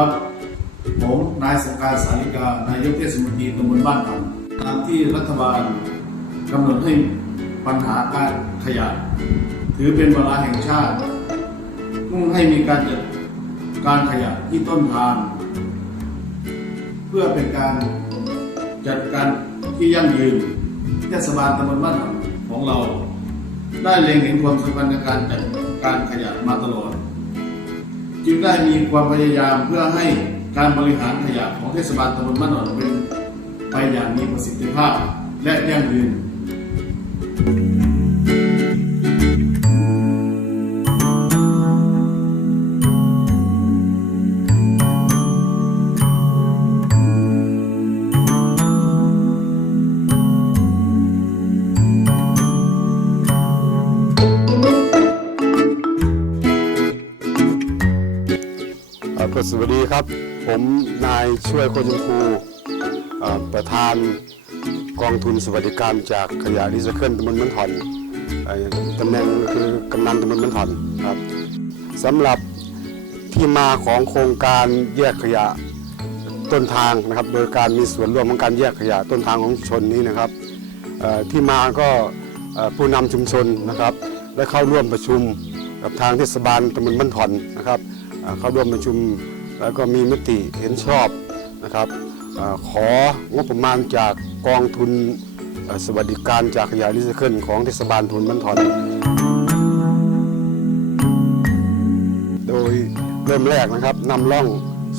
ครับ ผมนายสงการสาริกา นายกเทศมนตรีตำบลบ้านผันตามที่รัฐบาลกำหนดให้ปัญหาการขยะ ถือเป็นเวลาแห่งชาติ มุ่งให้มีการจัดการขยะที่ต้นทาง เพื่อเป็นการจัดการที่ยั่งยืนเทศบาลตำบลบ้านผันของเรา ได้เล็งเห็นความสำคัญในการจัดการขยะมาตลอด งได้มีความพยายามเพื่อให้การบริหารขยะของเทศบาลตำบลบ้านหนอนเป็นไปอย่างมีประสิทธิภาพและยั่งยืน เอ่อสวัสดีครับ ผมนายช่วยโคชมพูประธานกองทุนสวัสดิการจากขยะรีไซเคิลตำบลมันถอนตำแหน่งคือกำนันตำบลมันถอนครับสำหรับที่มาของโครงการแยกขยะต้นทางนะครับ โดยการมีส่วนร่วมของการแยกขยะต้นทางของชุมชนนี้นะครับที่มาก็ผู้นำชุมชนนะครับได้เข้าร่วมประชุมกับทางเทศบาลตำบลบ้านถอนนะครับ เอ่อเข้าร่วมประชุม แล้วก็มีมติเห็นชอบนะครับอของบประมาณจากกองทุนสวัสดิการจากขยะรีไซเคิลของเทศบาลทุนบันทอนโดยเริ่มแรกนะครับนำร่อง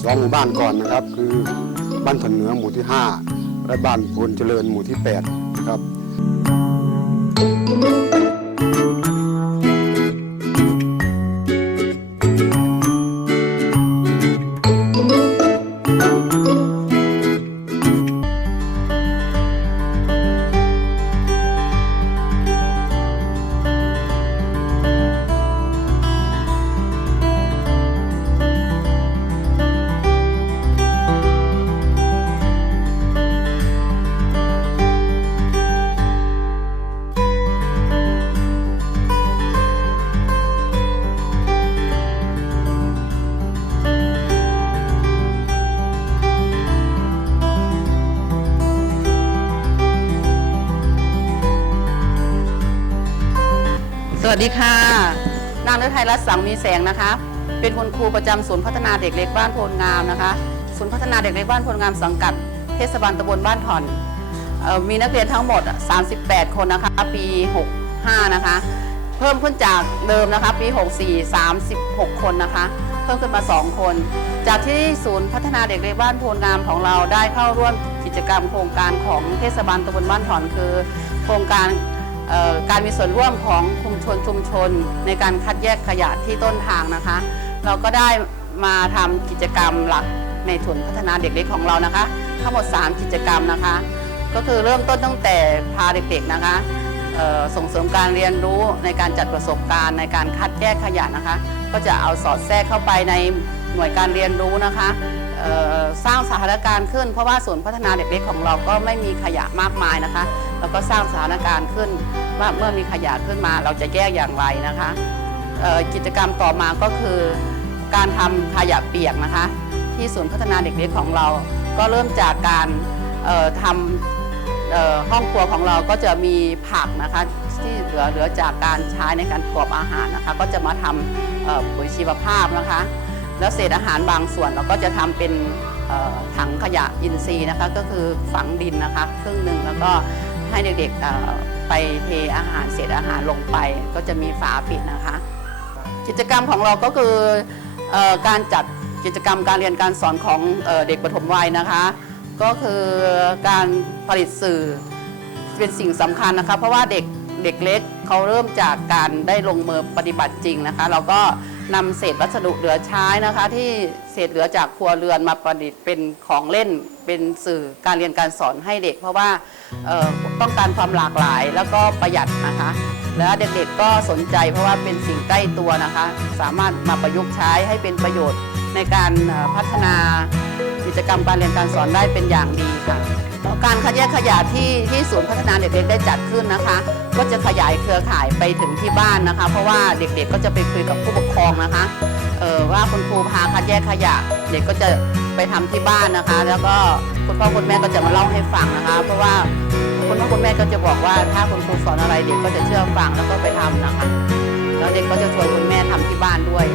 สองหมู่บ้านก่อนนะครับ คือบ้านถนเหนือหมู่ที่ 5 และบ้านพลเจริญหมู่ที่8นะครับ วัสดีค่ะ นางฤทัยรัตน์สังมีแสงนะคะ เป็นคุณครูประจำศูนย์พัฒนาเด็กเล็กบ้านโพลงามนะคะ ศูนย์พัฒนาเด็กเล็กบ้านโพลงามสังกัดเทศบาลตำบลบ้านถ่อนออมีนักเรียนทั้งหมด 38 คนนะคะ ปี 65 นะคะ เพิ่มขึ้นจากเดิมนะคะ ปี 64 36 คนนะคะ เพิ่มขึ้นมา 2 คน จากที่ศูนย์พัฒนาเด็กเล็กบ้านโพลงามของเราได้เข้าร่วมกิจกรรมโครงการของเทศบาลตำบลบ้านถ่อนคือ โครงการ การมีส่วนร่วมของชุมชนชุมชน ในการคัดแยกขยะที่ต้นทางนะคะ เราก็ได้มาทำกิจกรรมหลักในทุนพัฒนาเด็กเล็กของเรานะคะ ทั้งหมด 3 กิจกรรมนะคะ ก็คือเริ่มต้นตั้งแต่พาเด็กๆนะคะส่งเสริมการเรียนรู้ในการจัดประสบการณ์ในการคัดแยกขยะนะคะ ก็จะเอาสอดแทรกเข้าไปในหน่วยการเรียนรู้นะคะ สร้างสถานการณ์ขึ้น เพราะว่าศูนย์พัฒนาเด็กเล็กของเราก็ไม่มีขยะมากมายนะคะ แล้วก็สร้างสถานการณ์ขึ้นว่าเมื่อมีขยะขึ้นมาเราจะแยกอย่างไรนะคะกิจกรรมต่อมาก็คือ การทำขยะเปียกนะคะ ที่ศูนย์พัฒนาเด็กเล็กของเรา ก็เริ่มจากการทำห้องครัวของเราก็จะมีผักนะคะที่เหลือเหลือจากการใช้ในการประกอบอาหารนะคะ ก็จะมาทำปุ๋ยชีวภาพนะคะ แล้วเศษอาหารบางส่วนเราก็จะทำเป็นถังขยะอินทรีย์นะคะ ก็คือฝังดินนะคะครึ่งหนึ่งแล้วก็ให้เด็กๆไปเทอาหารเศษอาหารลงไป ก็จะมีฝาปิดนะคะ กิจกรรมของเราก็คืออการจัดกิจกรรมการเรียนการสอนของเอเด็กปฐมวัยนะคะ ก็คือการผลิตสื่อเป็นสิ่งสำคัญนะคะ เพราะว่าเด็กเด็กเล็กเขาเริ่มจากการได้ลงมือปฏิบัติจริงนะคะ เราก็ นำเศษวัสดุเหลือใช้นะคะ ที่เศษเหลือจากครัวเรือนมาประดิษฐ์เป็นของเล่นเป็นสื่อการเรียนการสอนให้เด็ก เพราะว่าต้องการความหลากหลายแล้วก็ประหยัดนะคะ แล้วเด็กๆก็สนใจเพราะว่าเป็นสิ่งใกล้ตัวนะคะ สามารถมาประยุกต์ใช้ให้เป็นประโยชน์ในการพัฒนากิจกรรมการเรียนการสอนได้เป็นอย่างดีค่ะ การคัดแยกขยะที่ที่ศูนย์พัฒนาเด็กเล็กได้จัดขึ้นนะคะ ก็จะขยายเครือข่ายไปถึงที่บ้านนะคะ เพราะว่าเด็กๆก็จะไปคุยกับผู้ปกครองนะคะว่าคุณครูพาคัดแยกขยะ เด็กก็จะไปทำที่บ้านนะคะ แล้วก็คุณพ่อคุณแม่ก็จะมาเล่าให้ฟังนะคะ เพราะว่าคุณพ่อคุณแม่ก็จะบอกว่าถ้าคุณครูสอนอะไรเด็กก็จะเชื่อฟังแล้วก็ไปทำนะคะ แล้วเด็กก็จะชวนคุณแม่ทำที่บ้านด้วย